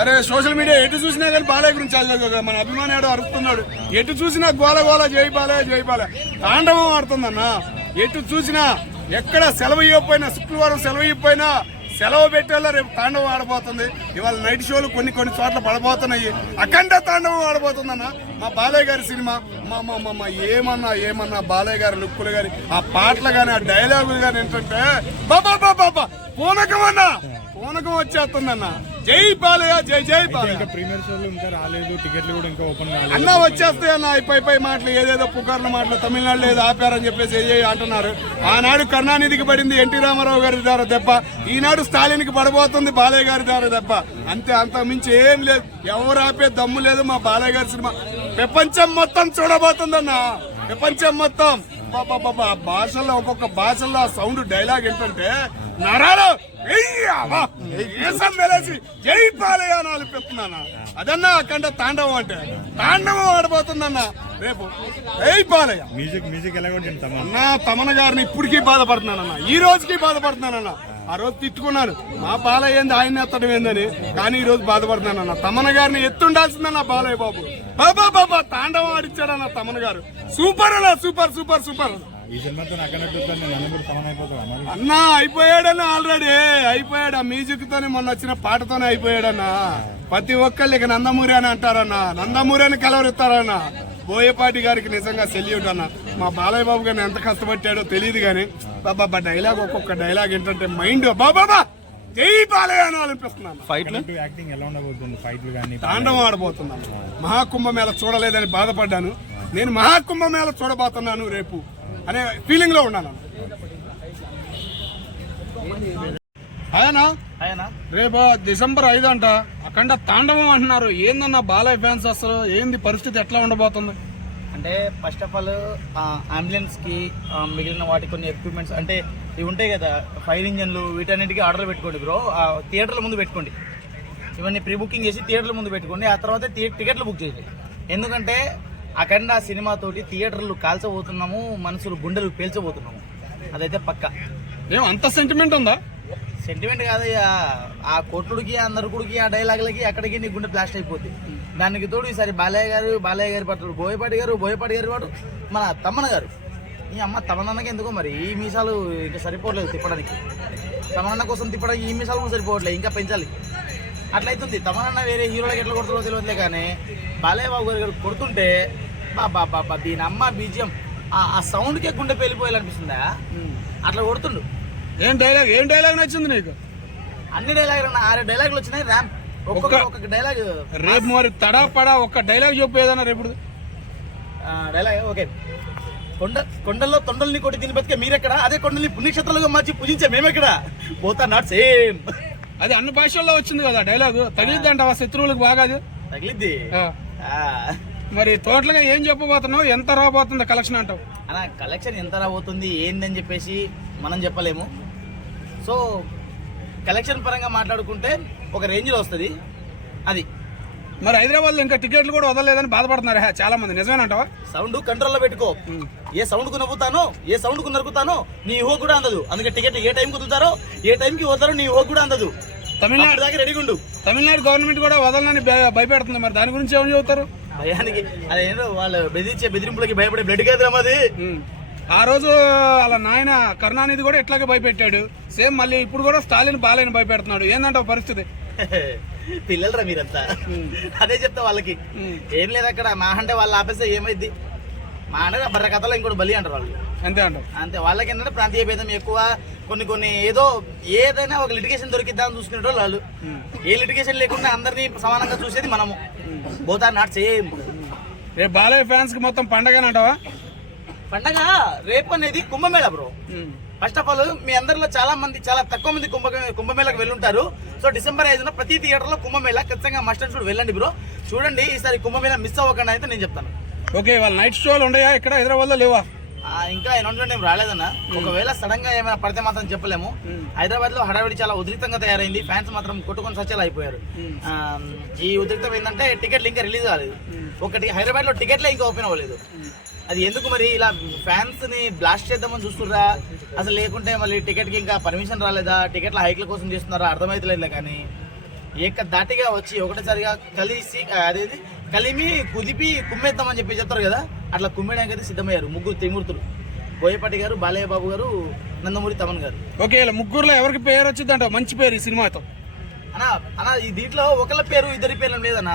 అరే social media ఎటు చూసినా కానీ బాలయ్య గురించి మన అభిమానుడు అరుస్తున్నాడు. ఎటు చూసినా గోల గోల జై బాలయ్య జై బాలయ్య తాండవం ఆడుతుందన్న. ఎటు చూసినా ఎక్కడ సెలవు ఇవ్వకపోయినా, శుక్రవారం సెలవు ఇవ్వకపోయినా సెలవు పెట్టేలా రేపు తాండవం ఆడబోతుంది. ఇవాళ నైట్ షోలు కొన్ని చోట్ల పడబోతున్నాయి. అఖండ తాండవం ఆడబోతుందన్న మా బాలయ్య గారి సినిమా. మా ఏమన్నా బాలయ్య గారి లుక్కులు గాని, ఆ పాటలు గాని, ఆ డైలాగులు గాని ఏంటంటే బాబా పూనకం వచ్చేస్తుందన్న. జై బాలయ్య జై జై బాలయ్య. ప్రీమియర్ షోలు ఇంకా రాలేదు, టికెట్లు కూడా ఇంకా ఓపెన్ కాలేదు అన్నా. వచ్చేస్తాయి అన్న. పై మాటలు ఏదేదో పుకార్ల మాటలు తమిళనాడులో ఏదో ఆపారని చెప్పేసి అంటున్నారు. ఆనాడు కరుణానిధికి పడింది ఎన్టీ రామారావు గారి ద్వారా దెబ్బ, ఈనాడు స్టాలిన్ కి పడబోతుంది బాలయ్య గారి ద్వారా దెబ్బ. అంతే, అంత మించి ఏం లేదు. ఎవరు ఆపే దమ్ము లేదు. మా బాలయ్య గారి సినిమా ప్రపంచం మొత్తం చూడబోతుందన్న. ప్రపంచం మొత్తం భాషల్లో, ఒక్కొక్క భాషల్లో ఆ సౌండ్ డైలాగ్ ఏంటంటే నరాలు జై బాలయ్య అని అనిపిస్తున్నాను. అదన్నా అఖండ తాండవం అంటే. తాండవం ఆడబోతుందన్న రేపు. జై బాలయ్య. మ్యూజిక్ ఎలా అన్నా తమన గారిని ఇప్పటికీ బాధపడుతున్నానన్న, ఈ రోజుకి బాధపడుతున్నానన్న. ఆ రోజు తిట్టుకున్నాను మా బాలయ్య ఏంది ఆయన ఎత్తడం ఏందని, కానీ ఈ రోజు బాధపడుతున్నానన్న. తమన గారిని ఎత్తుండాల్సిందన్న బాలయ్య బాబు. బాబా తాండవం ఆడిచ్చాడన్న తమన గారు. సూపర్ అన్న, సూపర్ సూపర్ సూపర్. ఈ సినిమాతో అన్నా అయిపోయాడన్న. ఆల్రెడీ అయిపోయాడు. ఆ మ్యూజిక్ తోనే మొన్న వచ్చిన పాటతోనే అయిపోయాడన్న. ప్రతి ఒక్కళ్ళు ఇక నందమూరి అని అంటారన్న. నందమూరి అని కలవరిస్తారన్న. బోయపాటి గారికి నిజంగా సెల్యూట్ అన్న. మా బాలయ్య బాబు గారిని ఎంత కష్టపట్టాడో తెలియదు కానీ బాబా డైలాగ్, ఒక్కొక్క డైలాగ్ ఏంటంటే మైండ్ బాబా జై బాలయ్య అని అనిపిస్తున్నాను. యాక్టింగ్ ఎలా ఉండబోతుంది? ఫైట్లు కానీ తాండవం ఆడబోతున్నాను. మహాకుంభమేళ చూడలేదని బాధపడ్డాను. నేను మహాకుంభమేళ చూడబోతున్నాను రేపు అనే ఫీలింగ్ లో ఉన్నాను. ఆయన రేపు డిసెంబర్ 5 అంట అఖండ తాండవం అంటున్నారు. ఏందన్న బాలయ్య ఫ్యాన్స్ అసలు ఏంది పరిస్థితి, ఎట్లా ఉండబోతుంది అంటే? ఫస్ట్ ఆఫ్ ఆల్ అంబులెన్స్ కి మిగిలిన వాటి కొన్ని ఎక్విప్మెంట్స్ అంటే ఇవి ఉంటాయి కదా, ఫైర్ ఇంజన్లు, వీటన్నిటికీ ఆర్డర్లు పెట్టుకోండి బ్రో. థియేటర్ల ముందు పెట్టుకోండి. ఇవన్నీ ప్రీ బుకింగ్ చేసి థియేటర్ల ముందు పెట్టుకోండి. ఆ తర్వాత టికెట్లు బుక్ చేయండి. ఎందుకంటే అఖండ సినిమాతోటి థియేటర్లు కాల్చబోతున్నాము, మనసులు గుండెలు పేల్చబోతున్నాము. అదైతే పక్క. ఏం అంత సెంటిమెంట్ ఉందా? సెంటిమెంట్ కాదయ్యా. ఆ కొట్టుడికి, ఆ నరుకుడికి, ఆ డైలాగులకి అక్కడికి నీ గుండె బ్లాస్ట్ అయిపోద్ది. దానికి తోడు ఈసారి బాలయ్య గారి పట్టు, బోయపాటి గారి పాటు మన తమ్మన్న గారు. ఈ అమ్మ తమనన్నకి ఎందుకో మరి ఈ మీసాలు ఇంకా సరిపోవట్లేదు తిప్పడానికి. తమనన్న కోసం తిప్పడానికి ఈ మీసాలు కూడా సరిపోవట్లేదు, ఇంకా పెంచాలి. అట్లయితుంది. తమనన్న వేరే హీరోలకి ఎట్లా కొడుతుందో తెలియదులే కానీ బాలయ్య బాబు గారు కొడుతుంటే బాబా దీని అమ్మ బీజియం ఆ సౌండ్కే గుండె పేలిపోయాలనిపిస్తుందా? అట్లా కొడుతుండు. ఏం డైలాగ్ నచ్చింది నీకు? అన్ని డైలాగులు 6 డైలాగులు వచ్చినాయి. ర్యాంప్ ఒక్కొక్క డైలాగ్. రేపు మరి తడాపడా ఒక్క డైలాగ్ చెప్పు ఏదన్నా రేపు డైలాగ్. ఓకే. కొండల్లో తొండల్ని కొట్టి తిని బతికే మీరెక్కడ, అదే కొండల్ని పుణ్యక్షేత్రాలుగా మార్చి పూజించే మేమెక్కడ, బోత్ ఆర్ నాట్ సేమ్. అది అన్ని భాషల్లో వచ్చింది కదా డైలాగ్. తగిలిద్ది అంటావా శత్రువులకు బాగా? అది తగిలిద్ది. మరి టోటల్ గా ఏం చెప్పబోతున్నావు? ఎంత రాబోతుంది కలెక్షన్ అంటావు? అలా కలెక్షన్ ఎంత రాబోతుంది ఏందని చెప్పేసి మనం చెప్పలేము. సో కలెక్షన్ పరంగా మాట్లాడుకుంటే ఒక రేంజ్ లో వస్తుంది అది. మరి హైదరాబాద్ లో ఇంకా టికెట్లు కూడా వదలలేదని బాధపడుతున్నారు చాలా మంది. నిజమేనంటావా? సౌండ్ కంట్రోల్లో పెట్టుకో. ఏ సౌండ్ కు నవ్వుతానో, ఏ సౌండ్ కు నరుకుతానో నీ ఊహ కూడా అందదు. అందుకే టికెట్ ఏ టైం కుదురుతారో, ఏ టైంకి వదలరో నీ ఊహ కూడా అందదు. తమిళనాడు దాకా రెడీగా ఉండు. తమిళనాడు గవర్నమెంట్ కూడా వదలని భయపెడుతుంది. మరి దాని గురించి ఏమని చెబుతారు? భయానికి అదేంటో వాళ్ళు బెదిరింపులకి భయపడే బ్లడ్ కాదురా మాది. ఆ రోజు అలా నాయన కరుణానిధి కూడా ఇట్లాగే భయపెట్టాడు. సేమ్ మళ్ళీ ఇప్పుడు కూడా స్టాలిన్ బాలయ్యని భయపెడుతున్నాడు. ఏందంటే పరిస్థితి? పిల్లలరా మీరంతా. అదే చెప్తా వాళ్ళకి. ఏం లేదు అక్కడ. మా అంటే వాళ్ళు ఆపేస్తే ఏమైద్ది? మా అంటే బర్ర కథలో ఇంకోటి బలి అంటారు వాళ్ళు. అంతే అంటారు. అంతే. వాళ్ళకి ఏంటంటే ప్రాంతీయ భేదం ఎక్కువ. కొన్ని ఏదైనా ఒక లిటిగేషన్ దొరికిద్దామని చూసుకునే వాళ్ళు. ఏ లిటిగేషన్ లేకుండా అందరినీ సమానంగా చూసేది మనము. Both are not same. రేపు బాలయ్య ఫ్యాన్స్ కి మొత్తం పండగనంటావా? పండగ రేపు అనేది Kumbh Mela bro. First of all మీ అందరిలో చాలా తక్కువ మంది కుంభమేళకు వెళ్ళుంటారు. సో డిసెంబర్ 5న ప్రతి థియేటర్ లో కుంభమేళ ఖచ్చితంగా మస్ట్ అండ్ షుడ్ వెళ్ళండి బ్రో. చూడండి. ఈసారి కుంభమేళ మిస్ అవ్వకుండా అయితే నేను చెప్తాను. ఓకే. వాళ్ళ నైట్ షోలు ఉన్నాయా ఇక్కడ హైదరాబాద్ లో? లేవా? ఇంకా అనౌన్స్మెంట్ ఏం రాలేదన్న. ఒకవేళ సడన్ గా ఏమైనా పడితే మాత్రం చెప్పలేము. హైదరాబాద్ లో హడావిడి చాలా ఉధృతంగా తయారైంది. ఫ్యాన్స్ మాత్రం కొట్టుకొని సచ్చేలా అయిపోయారు. ఈ ఉధృతం ఏంటంటే టికెట్లు ఇంకా రిలీజ్ కాలేదు. హైదరాబాద్ లో టికెట్లే ఇంకా ఓపెన్ అవ్వలేదు. అది ఎందుకు మరి ఇలా ఫ్యాన్స్ ని బ్లాస్ట్ చేద్దామని చూస్తున్నారా అసలు? లేకుంటే మళ్ళీ టికెట్ కి ఇంకా పర్మిషన్ రాలేదా? టికెట్ల హైక్ల కోసం చేస్తున్నారా? అర్థమైతలేదు. కానీ ఏకధాటిగా వచ్చి ఒకటేసారిగా కలిసి అదేది కలిమి కుదిపి కుమ్మేద్దామని చెప్పి చెప్తారు కదా, అట్లా కుమ్మేయడానికి అయితే సిద్ధమయ్యారు ముగ్గురు త్రిమూర్తులు, బోయపాటి గారు, బాలయ్య బాబు గారు, నందమూరి తమన్ గారు. ఓకే, ఇలా ముగ్గురులో ఎవరికి పేరు వచ్చిందంట? మంచి పేరు ఈ సినిమాతో అన్న ఈ దీంట్లో ఒకళ్ళ పేరు ఇద్దరి పేర్లు లేదన్న,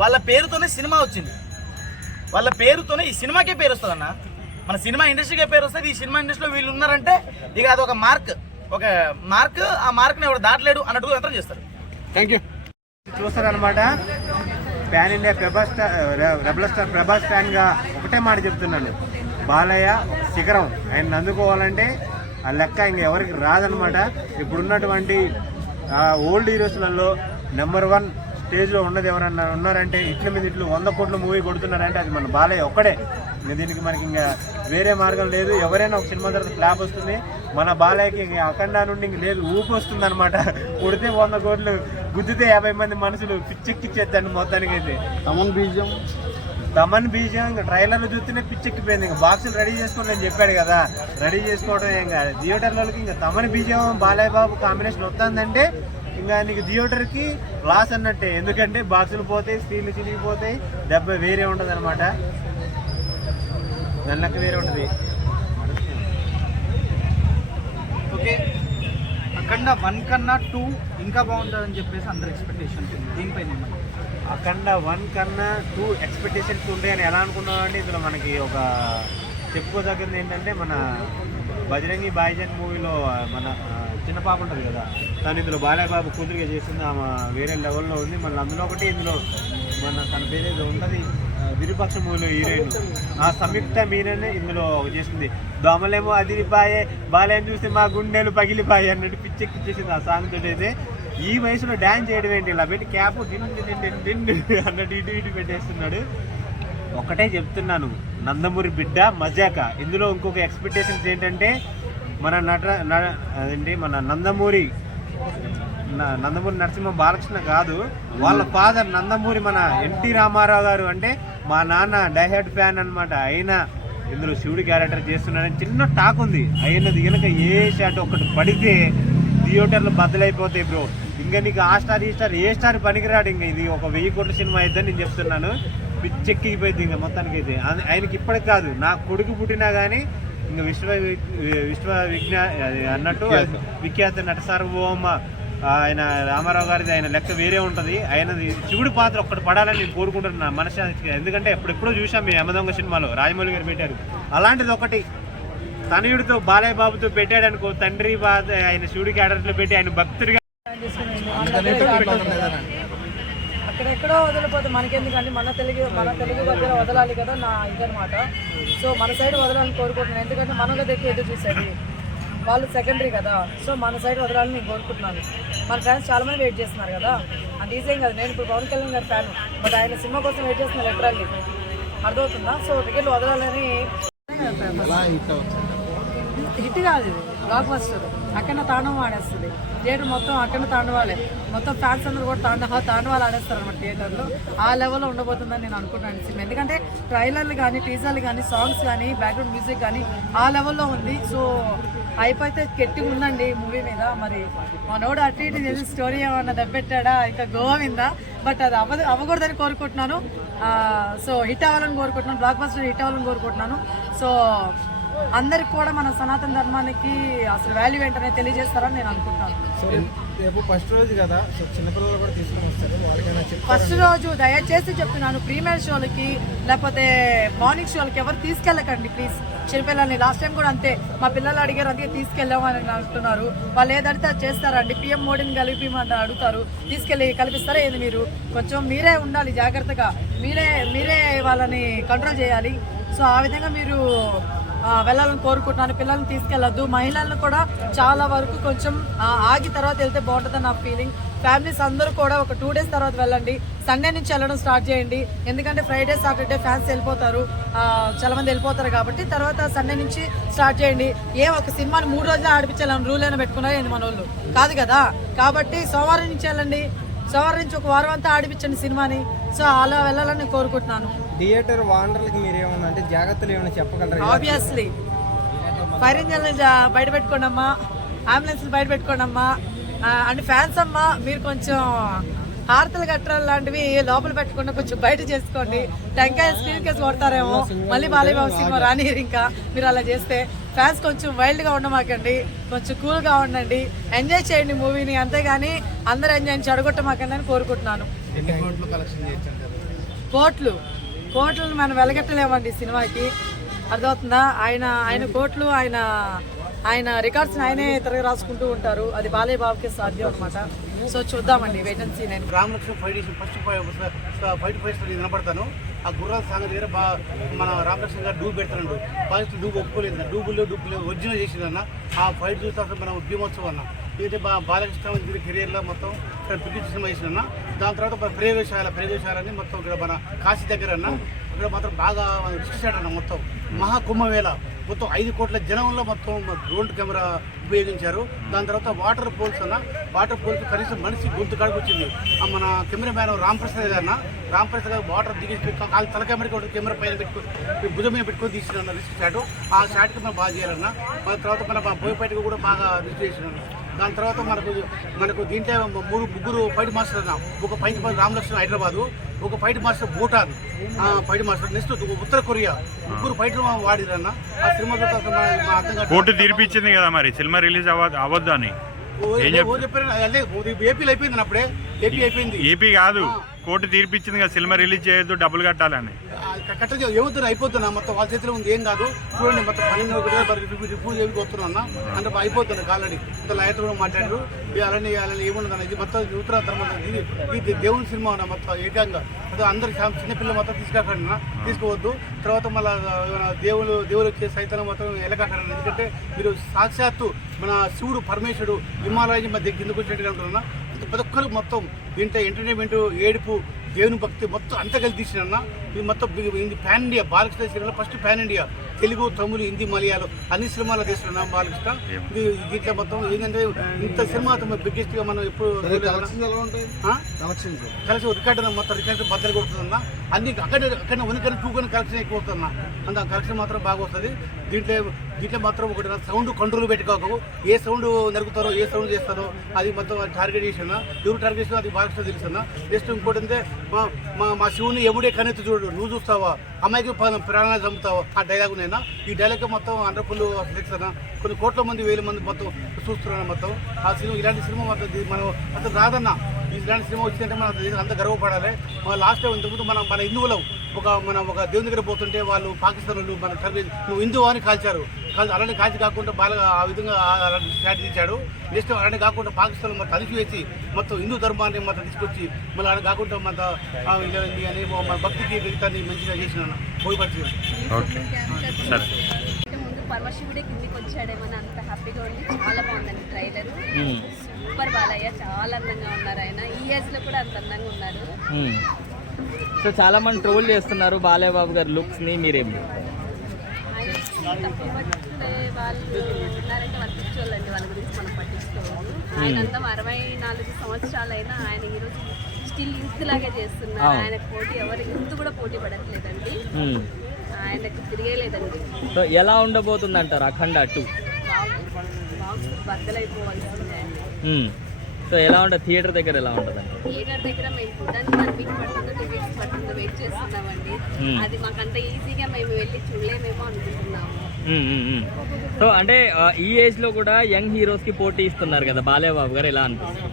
వాళ్ళ పేరుతోనే సినిమా వచ్చింది, వాళ్ళ పేరుతోనే ఈ సినిమాకే పేరు వస్తుంది అన్న. మన సినిమా ఇండస్ట్రీకే పేరు వస్తుంది. ఈ సినిమా ఇండస్ట్రీలో వీళ్ళు ఉన్నారంటే ఇక అది ఒక మార్క్, ఆ మార్క్ని ఎవరు దాటలేడు అన్నట్టుగా యంత్రం చేస్తారు. Thank you. చూస్తారనమాట. Pan India rebel star Prabhas ఫ్యాన్గా ఒకటే మాట చెప్తున్నాను, బాలయ్య ఒక శిఖరం. ఆయన అందుకోవాలంటే ఆ లెక్క ఇంకెవరికి రాదనమాట. ఇప్పుడున్నటువంటి ఓల్డ్ హీరోస్లలో నెంబర్ 1 స్టేజ్లో ఉన్నది ఎవరన్నా ఉన్నారంటే ఇట్ల మీద ఇట్లు 100 కోట్ల మూవీ కొడుతున్నారంటే అది మన బాలయ్య ఒక్కడే. దీనికి మనకి ఇంకా వేరే మార్గం లేదు. ఎవరైనా ఒక సినిమా తర్వాత క్లాప్ వస్తుంది, మన బాలయ్యకి అఖండ నుండి ఇంక లేదు, ఊపి వస్తుంది అనమాట. కొడితే 100 కోట్లు, గుద్దితే 50 మంది మనుషులు పిచ్చెక్కిచ్చేద్దండి మొత్తానికి అయితే. తమన్ బీజం ఇంకా ట్రైలర్లు చూస్తేనే పిచ్చెక్కిపోయింది. ఇంకా బాక్సులు రెడీ చేసుకోండి నేను చెప్పాడు కదా, రెడీ చేసుకోవడం ఇంకా థియేటర్లకి ఇంకా తమన్ బీజం బాలయ్య బాబు కాంబినేషన్ వస్తుందంటే ఇంకా నీకు థియేటర్కి లాస్ అన్నట్టే. ఎందుకంటే బాక్సులు పోతాయి, స్క్రీన్లు చిరిగిపోతాయి, దెబ్బ వేరే ఉంటుంది అనమాట, దానికి వేరే ఉంటుంది. ఓకే, అఖండ 1 కన్నా 2 ఇంకా బాగుంటుందని చెప్పేసి అందరు ఎక్స్పెక్టేషన్ దీనిపైన. అఖండ 1 కన్నా 2 ఎక్స్పెక్టేషన్స్ ఉంటాయని ఎలా అనుకున్నాం అంటే ఇందులో మనకి ఒక చెప్పుకోదగ్గది ఏంటంటే మన బజరంగి భాయిజాన్ మూవీలో మన చిన్న పాప ఉంటుంది కదా, తను ఇందులో బాలయ్య బాబు కూతురుగా చేసింది, ఆమె వేరే లెవెల్లో ఉంది. మళ్ళీ అందులో ఒకటి ఇందులో మన తన పేరు ఏదో ఉంటుంది విరూపాక్ష మూవీలో హీరోయిన్ ఆ సంయుక్త మీననే ఇందులో చేసింది. దోమలేమో అదిరిపాయే, బాలయ్యని చూస్తే మా గుండెలు పగిలిపాయి అన్నట్టు పిచ్చెక్కిచ్చేసింది ఆ సాంగ్ తోటి. అయితే ఈ వయసులో డ్యాన్స్ చేయడం ఏంటి, ఇలా పెట్టి క్యాప్ అన్నట్టు ఇటు పెట్టేస్తున్నాడు. ఒకటే చెప్తున్నాను, నందమూరి బిడ్డ మజాక. ఇందులో ఇంకొక ఎక్స్పెక్టేషన్స్ ఏంటంటే మన అదేంటి మన నందమూరి నరసింహ బాలకృష్ణ కాదు, వాళ్ళ ఫాదర్ నందమూరి మన ఎన్టీ రామారావు గారు, అంటే మా నాన్న డైహార్డ్ ఫ్యాన్ అనమాట. అయినా ఇందులో శివుడి క్యారెక్టర్ చేస్తున్నాడని చిన్న టాక్ ఉంది. అయినది కనుక ఏ షాట్ ఒకటి పడితే థియేటర్లు బద్దలైపోతాయి బ్రో. ఇంకా నీకు ఆ స్టార్ ఈ స్టార్ ఏ స్టార్ పనికిరాడు. ఇంకా ఇది ఒక 1000 కోట్ల సినిమా అయిద్దని నేను చెప్తున్నాను. పిచ్చెక్కిపోయింది ఇంకా మొత్తానికి అయితే. ఆయనకి ఇప్పటికి కాదు, నా కొడుకు పుట్టినా కానీ ఇంకా విశ్వ అన్నట్టు విఖ్యాత నట సార్వభౌమ ఆయన రామారావు గారిది ఆయన లెక్క వేరే ఉంటుంది. ఆయనది శివుడి పాత్ర ఒక్కటి పడాలని నేను కోరుకుంటున్నాను మనశాంతిగా. ఎందుకంటే ఎప్పుడెప్పుడో చూసాం మీ యమదొంగ సినిమాలో రాజమౌళి గారు పెట్టారు. అలాంటిది ఒకటి తనయుడితో బాలయ్య బాబుతో పెట్టాడు అనుకో, తండ్రి ఆయన శివుడి క్యారెక్టర్లో పెట్టి ఆయన భక్తుడిగా అక్కడెక్కడో వదిలిపోతే మనకెందుకండి, మన తెలుగు దగ్గర వదలాలి కదా నా ఇదనమాట. సో మన సైడ్ వదలాలని కోరుకుంటున్నాను. ఎందుకంటే మనలో దగ్గర ఎదురు చూసేది వాళ్ళు సెకండరీ కదా. సో మన సైడ్ వదలాలని నేను కోరుకుంటున్నాను. మన ఫ్యాన్స్ చాలా మంది వెయిట్ చేస్తున్నారు కదా, అది ఈజీ కాదు. నేను ఇప్పుడు పవన్ కళ్యాణ్ గారి ఫ్యాన్, బట్ ఆయన సినిమా కోసం వెయిట్ చేస్తున్నారు లిటరల్లీ, అర్థమవుతుందా? సో టికెట్లు వదలాలని. హిట్ కాదు ఇది, బ్లాక్ బస్టర్. అక్కడ తాండవం ఆడేస్తుంది థియేటర్ మొత్తం, అక్కడ తాండవాలే మొత్తం. ఫ్యాన్స్ అందరూ కూడా తాండవాలు ఆడేస్తారు అన్నమాట థియేటర్లో. ఆ లెవెల్లో ఉండబోతుందని నేను అనుకుంటున్నాను సినిమా. ఎందుకంటే ట్రైలర్లు కానీ, టీజర్లు కానీ, సాంగ్స్ కానీ, బ్యాక్గ్రౌండ్ మ్యూజిక్ కానీ ఆ లెవెల్లో ఉంది. సో అయిపోతే గట్టిగా ఉందండి మూవీ మీద. మరి మనోడు అటు ఇటు చేసి స్టోరీ ఏమన్నా దెబ్బెట్టాడా ఇంకా గోవిందా, బట్ అది అవ్వకూడదని కోరుకుంటున్నాను. సో హిట్ అవ్వాలని కోరుకుంటున్నాను, బ్లాక్ బస్టర్ హిట్ అవ్వాలని కోరుకుంటున్నాను. సో అందరికి కూడా మన సనాతన ధర్మానికి అసలు వాల్యూ ఏంటనే తెలియజేస్తారని నేను అనుకుంటున్నాను. ఫస్ట్ రోజు కదా, చిన్నపిల్లలు కూడా తీసుకుని వస్తారు, వాళ్ళకైనా ఫస్ట్ రోజు దయచేసి చెప్తున్నాను, ప్రీమియర్ షోలకి లేకపోతే మార్నింగ్ షోలకి ఎవరు తీసుకెళ్ళకండి ప్లీజ్ చిన్నపిల్లల్ని. లాస్ట్ టైం కూడా అంతే, మా పిల్లలు అడిగారు, అందుకే తీసుకెళ్ళామని అంటున్నారు. వాళ్ళు ఏదడితే అది చేస్తారండి. పిఎం మోడీని కలిపిమంటే అడుగుతారు, తీసుకెళ్ళి కల్పిస్తారా ఏది? మీరు కొంచెం మీరే ఉండాలి జాగ్రత్తగా, మీరే వాళ్ళని కంట్రోల్ చేయాలి. సో ఆ విధంగా మీరు వెళ్ళాలని కోరుకుంటున్నాను. పిల్లల్ని తీసుకెళ్ళొద్దు, మహిళలను కూడా చాలా వరకు కొంచెం ఆగి తర్వాత వెళ్తే బాగుంటుందని నా ఫీలింగ్. ఫ్యామిలీస్ అందరూ కూడా ఒక 2 days తర్వాత వెళ్ళండి. సండే నుంచి వెళ్ళడం స్టార్ట్ చేయండి, ఎందుకంటే ఫ్రైడే సాటర్డే ఫ్యాన్స్ వెళ్ళిపోతారు, చాలా మంది వెళ్ళిపోతారు కాబట్టి. తర్వాత సండే నుంచి స్టార్ట్ చేయండి. ఒక సినిమాని 3 రోజులు ఆడిపించాలని రూల్ అయినా పెట్టుకున్నారు ఏంది మన వాళ్ళు కాదు కదా. కాబట్టి సోమవారం నుంచి వెళ్ళండి, సోమవారం నుంచి ఒక వారం అంతా ఆడిపించండి సినిమాని. సో అలా వెళ్ళాలని కోరుకుంటున్నాను. థియేటర్ వాండర్లకి మీరు ఏమన్నా అంటే జాగ్రత్తలు ఏమైనా చెప్పగలరా? ఆబ్వియస్లీ ఫైర్ ఇంజన్ బయట పెట్టుకోండి అమ్మా, అంబులెన్స్ బయట పెట్టుకోండి అమ్మా, అంటే ఫ్యాన్స్ అమ్మ మీరు కొంచెం హారతలు కట్టడం లాంటివి లోపల పెట్టకుండా కొంచెం బయట చేసుకోండి. టెంకాయ స్క్రీన్ కేసు కొడతారేమో, మళ్ళీ బాలయ్య బాబు సినిమా రానియరు. ఇంకా మీరు అలా చేస్తే ఫ్యాన్స్ కొంచెం వైల్డ్గా ఉండమాకండి, కొంచెం కూల్గా ఉండండి, ఎంజాయ్ చేయండి మూవీని. అంతేగాని అందరూ ఎంజాయ్ చెడగొట్టమాకండి అని కోరుకుంటున్నాను. కోట్లను మనం వెలగట్టలేమండి సినిమాకి, అర్థమవుతుందా? ఆయన కోట్లు ఆయన రికార్డ్స్ ఆయనే తిరగ రాసుకుంటూ ఉంటారు. అది బాలయ్య బాబుకి సాధ్యం అనమాట. సో చూద్దామండి, వెయిట్ అండ్ సీ. నేను రామలక్ష్మణ్ ఫైట్ చేసి ఫైట్ వినపడతాను. ఆ గుర్రాల సాంగ దగ్గర మన రామలక్ష్మణ్ గారు డూబ్ పెడతాడు. ఫస్ట్ డూబ్ ఒప్పుకోలేదు, డూబులు ఒరిజినల్ చేసిందన్న. ఆ ఫైట్ చూస్తే అసలు మనం భీమోత్సవం అన్న. అయితే బాలకృష్ణ కెరియర్లో మొత్తం ఇక్కడ బిగ్గి సినిమా చేసిన. దాని తర్వాత ప్రయోగశాలని మొత్తం ఇక్కడ మన కాశీ దగ్గర అన్న. ఇక్కడ మాత్రం బాగా అన్న. మొత్తం మహాకుంభమేళ మొత్తం 5 కోట్ల జనంలో మొత్తం డ్రోన్ కెమెరా ఉపయోగించారు. దాని తర్వాత వాటర్ పోల్స్ కనీసం మనిషి గొంతు కాడికి వచ్చింది. మన కెమెరామ్యాన్ రాంప్రసాద్ గారు వాటర్ దిగి తల కెమెరా పైన పెట్టుకుని భుజం మీద పెట్టుకొని తీసిన రిస్క్ షాట్. ఆ షాట్కి మనం బాగా చేయాలన్న. మన తర్వాత మన బోయపేటకు కూడా బాగా రిస్క్ చేసిన. దాని తర్వాత మనకు దీంట్లో ముగ్గురు ఫైట్ మాస్టర్ అన్న. ఒక ఫైట్ మాస్టర్ రామలక్ష్మణ్ హైదరాబాదు, ఒక fight master Bhutan fight master, next ఉత్తర కొరియా, ముగ్గురు ఫైట్లు వాడిరన్న. ఆ సినిమా అర్థం కోర్టు తీర్పిచ్చింది కదా, మరి సినిమా రిలీజ్ అవ్వద్దు అని చెప్పారు. అదే ఏపీలో అయిపోయింది అప్పుడే. ఏపీ అయిపోయింది. ఏపీ కాదు, కోర్టు తీర్పిచ్చింది కదా సినిమా రిలీజ్ చేయొద్దు, డబ్బులు కట్టాలని. కట్టదు, ఏమవుతున్నా అయిపోతున్నా. మొత్తం వాళ్ళ చేతిలో ఉంది, ఏం కాదు. చూడండి మొత్తం 12 రివ్యూ ఏమి వస్తున్నా అంటే అయిపోతున్నా. ఆల్రెడీ ఇంత లైట్ కూడా మాట్లాడారు. అలానే ఏమున్నదన్న, ఇది మొత్తం ఉత్తరాంధ్ర ఇది దేవుని సినిమా ఉన్నా. మొత్తం ఏకంగా అదే అందరికి చిన్నపిల్లలు మొత్తం తీసుకోవద్దు. తర్వాత మళ్ళీ దేవుడు వచ్చే సైతం మొత్తం ఎలకాకండి. ఎందుకంటే మీరు సాక్షాత్తు మన శివుడు పరమేశ్వరుడు హిమాలయం మధ్య కిందకు వచ్చినట్టుగా ఉంటున్నా. ప్రతి ఒక్కరు మొత్తం దీంట్లో ఎంటర్టైన్మెంట్, ఏడుపు, దేవుని భక్తి మొత్తం అంతా కలిసి తీసిన. ఇది మొత్తం ఇది పాన్ ఇండియా. బాలకృష్ణ సినిమాలో first pan India. Telugu, Tamil, Hindi, Malayalam అన్ని సినిమాలు తీస్తున్నాం బాలకృష్ణ. ఇది దీంట్లో మొత్తం ఏంటంటే ఇంత సినిమా బిగ్గెస్ట్ గా మనం ఎప్పుడు కలిసి రికార్డు మొత్తం రికార్డు బద్దలు కొడుతుందన్న. అన్ని అక్కడ 1 కన్నా 2 కన్నా కలెక్షన్ ఎక్కువ వస్తుందన్న. అంత కలెక్షన్ మాత్రం బాగా వస్తుంది. దీంట్లో మాత్రం ఒకటి సౌండ్ కంట్రోల్ పెట్టుకోకు. ఏ సౌండ్ నరుకుతారో, ఏ సౌండ్ చేస్తారో అది మొత్తం టార్గెట్ చేసిన. ఎవరు టార్గెట్ చేసినా అది బాలకృష్ణ తెలుస్తున్నా. నెక్స్ట్ ఇంకోటి అంటే మా శివుని ఎముడే కనెత్తి చూడు, నువ్వు చూస్తావా, అమ్మాయికి ప్రాణాలు చంపుతావా, ఆ డైలాగ్ ఉన్నాయినా. ఈ డైలాగ్ మొత్తం 100 సెలెక్ట్స్ అన్న. కొన్ని కోట్ల మంది, 1000 మంది మొత్తం చూస్తున్నాను. మొత్తం ఆ సినిమా, ఇలాంటి సినిమా మొత్తం మనం అసలు రాదన్న. ఇలాంటి సినిమా వచ్చిందంటే మనం అంత గర్వపడాలి. లాస్ట్ టైం ఇంతకుముందు మన హిందువులం ఒక దేవుని దగ్గర పోతుంటే వాళ్ళు పాకిస్తాన్లు మన నువ్వు హిందువు అని కాల్చారు. అలాంటి కాల్చి కాకుండా బాగా ఆ విధంగా స్ట్రాటజీ ఇచ్చాడు. నెక్స్ట్ అలాంటి కాకుండా పాకిస్తాన్ మొత్తం అలిసి వేసి మొత్తం హిందూ ధర్మాన్ని మొత్తం తీసుకొచ్చి మళ్ళీ అలా కాకుండా అని మన భక్తికి జీవితాన్ని మంచిగా చేసిన పోయిపరిచి. ముందు పరమశివుడే కిందికి వచ్చాడేమని అంత హ్యాపీగా ఉంది. చాలా బాగుందండి ట్రైలర్. సూపర్ బాలయ్య చాలా అందంగా ఉన్నారు. ఆయన ఈ ఏజ్ లో కూడా అంత అందంగా ఉన్నారు. సో చాలా మంది ట్రోల్ చేస్తున్నారు బాలయ్య బాబు గారి లుక్స్ ని, మీరేం వాళ్ళు ఉన్నారంటే వాళ్ళు పిచ్చోళ్ళండి, వాళ్ళ గురించి మనం పట్టించుకోవాలి. ఆయన అంతా 64 సంవత్సరాలైనా ఆయన ఈరోజు స్టిల్ యూత్ లాగే చేస్తున్నారు. ఆయనకు పోటీ ఎవరు యూత్ కూడా పోటీ పడట్లేదండి, ఆయనకు తిరిగేలేదండి. సో ఎలా ఉండబోతుంది అంటారు అఖండ 2? బద్దలైపోవాల్సిందే అండి. సో ఎలా ఉంటుంది థియేటర్ దగ్గర, ఎలా ఉంటుంది అంటే? థియేటర్ దగ్గర మేము చూడడానికి 1 వీక్ పడుతుందో 2 వీక్స్ పడుతుందో వెయిట్ చేస్తున్నామండి. అది మాకంత ఈజీగా మేము వెళ్ళి చూడలేమేమో అనుకుంటున్నాము. సో అంటే ఈ ఏజ్ లో కూడా యంగ్ హీరోస్ కి పోటీ ఇస్తున్నారు కదా బాలయ్య బాబు గారు, ఎలా అనిపిస్తుంది?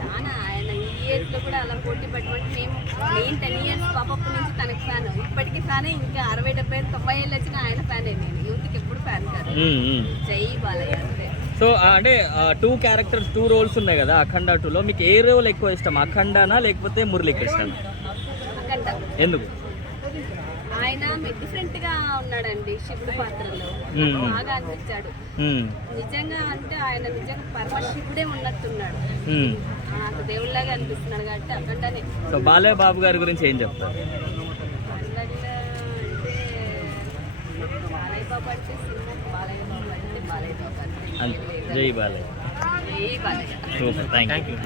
చాలా ఆయన ఈ ఏజ్ లో కూడా అలా పోటీ పెట్టమంటే నేను 10 years పాపప్ నుంచి తనకి ఫ్యాన్, ఇప్పటికీ ఫ్యానే. ఇంకా 60, 70, 90 ఏళ్ళు వచ్చిన ఆయన ఫ్యానే. నేను యూత్కి ఎప్పుడు ఫ్యాన్ కాదు. జై బాలయ్య అంతే. సో అంటే 2 క్యారెక్టర్స్ 2 రోల్స్ ఉన్నాయి కదా అఖండ 2లో, మీకు ఏ రోల్ ఎక్కువ ఇష్టం, అఖండానా లేకపోతే మురళీకృష్ణ? అఖండ. ఎందుకు? ఆయన డిఫరెంట్ గా ఉన్నాడండి శివుడు పాత్రలో, బాగా అనిపించాడు. నిజంగా అంటే ఆయన నిజంగా పరమశివుడే ఉన్నట్టున్నాడు, నాకు దేవుళ్ళగా అనిపిస్తున్నాడు. కాబట్టి అఖండనే. సో బాలయ్య బాబు గారి గురించి ఏం చెప్తారు? బాలయ్య బాబు అంటే సినిమా, బాలయ్య బాబు అంటే బాలయ్య బాబు అంటే జై బాలయ్య. జై బాలయ్య. Super, thank you.